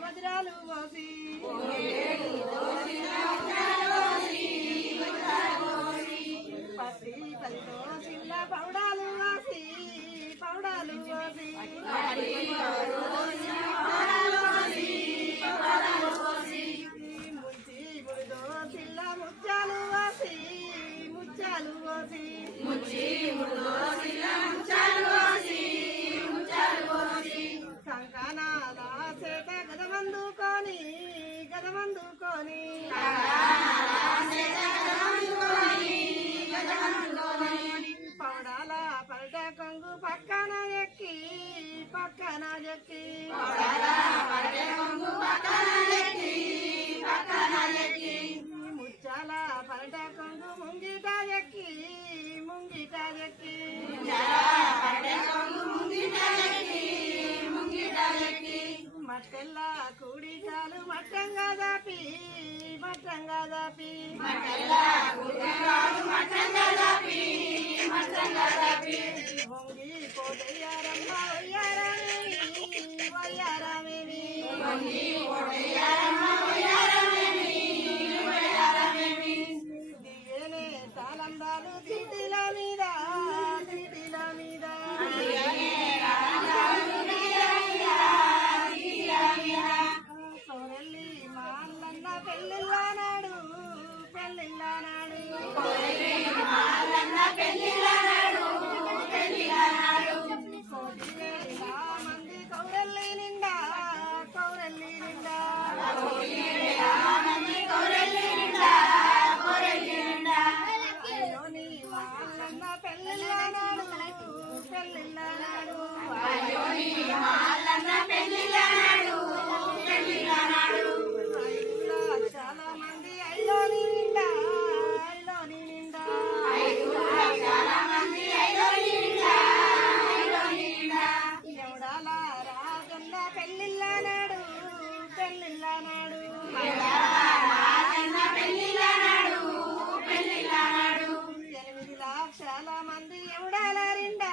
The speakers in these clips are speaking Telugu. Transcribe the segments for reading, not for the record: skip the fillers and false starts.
వజ్రాలు పోసి పత్తి పదితో చిల్ల పౌడాలు పోసి పౌడాలు పోసి ముంచి ముడితో చిల్ల ముత్యాలు పోసి ముత్యాలు పోసి కంకణాల చేత గదమందుకొని పౌడాల పల్ట కొంగు పక్కన ఎక్కి ముచ్చాల పల్ట కొంగు ముంగిట ఎక్కి మట్టెల్ల కూడికాలు మట్టంగా దాపి వంగి పోదయ్యారమ్మ దియేనే తాళందాలు చీటీల మీద సోరెల్లి మాల్లన్న పెళ్ళిళ్ళనాడు మంది కౌరెల్లి నిండా అయ్యోని మాల్లన్న పెళ్ళిళ్ళనాడు చాలా మంది అయ్యోని నిండా ఎవడాల రాజన్న పెళ్ళిళ్ళనాడు 8 లక్షల మంది ఎవడాల రిండా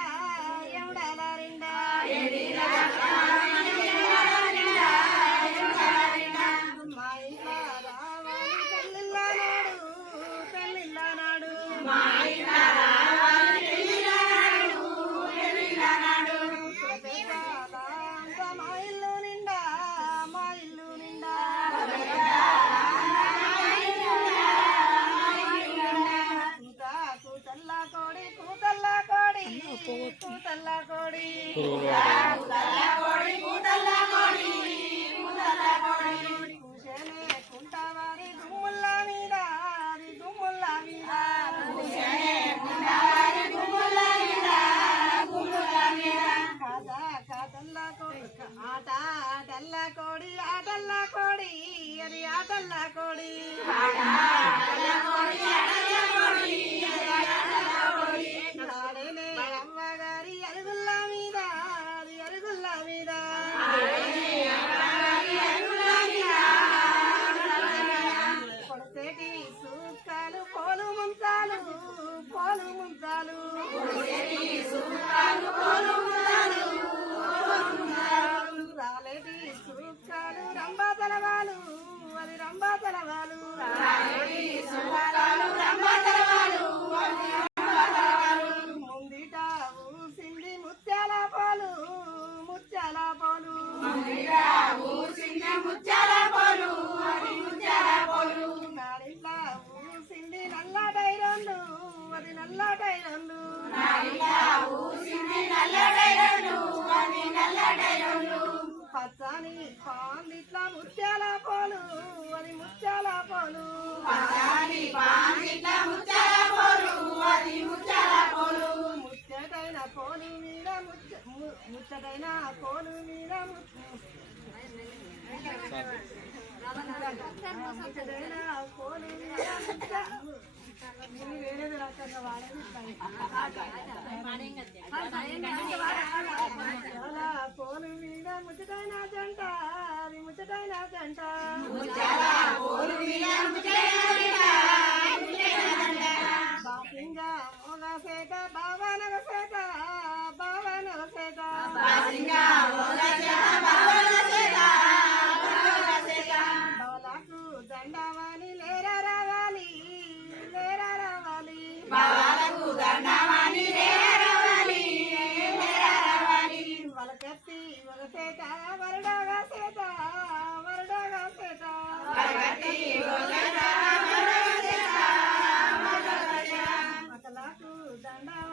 మా ఇంట్లో రావాలి పెళ్ళిళ్ళనాడు మా ఇల్లు నిండా ఇంకా కూతల్లా కోడి కూసేనే కుంటవారి గుమ్ముల్ల మీద కాదల్లా కోడి ఆటల్లా కోడి అది ఆటల్లా కోడి ఆడేనే అమ్మగారి అరుగుల్లా మీద కొడసేటి సూకాలు పోలు ముంచాలు రాలేటి సూకాలు రంబా తలవాలు ముందిట ఊసింది ముత్యాల పోలు నాడిట్లా ఊసింది నల్లటైరండు పచ్చని పాండిట్లా ముత్యాల పోలు ముచ్చటైన పోలు మీద ముచ్చటైన పోలు మీద వేరేది రకంగా వాడేది పోలు ముచ్చటైన జంట అది ముచ్చటైన జంట బాసింగా మోగ సేట బావనగ సేట బావనగ సేట బావలకు దండవాణి లేరా రావాలి లేరా రావాలి వాళ్ళకెత్తి ఒక సేట వరడగా సేట వరడగా సేట మకలకు దండవాణి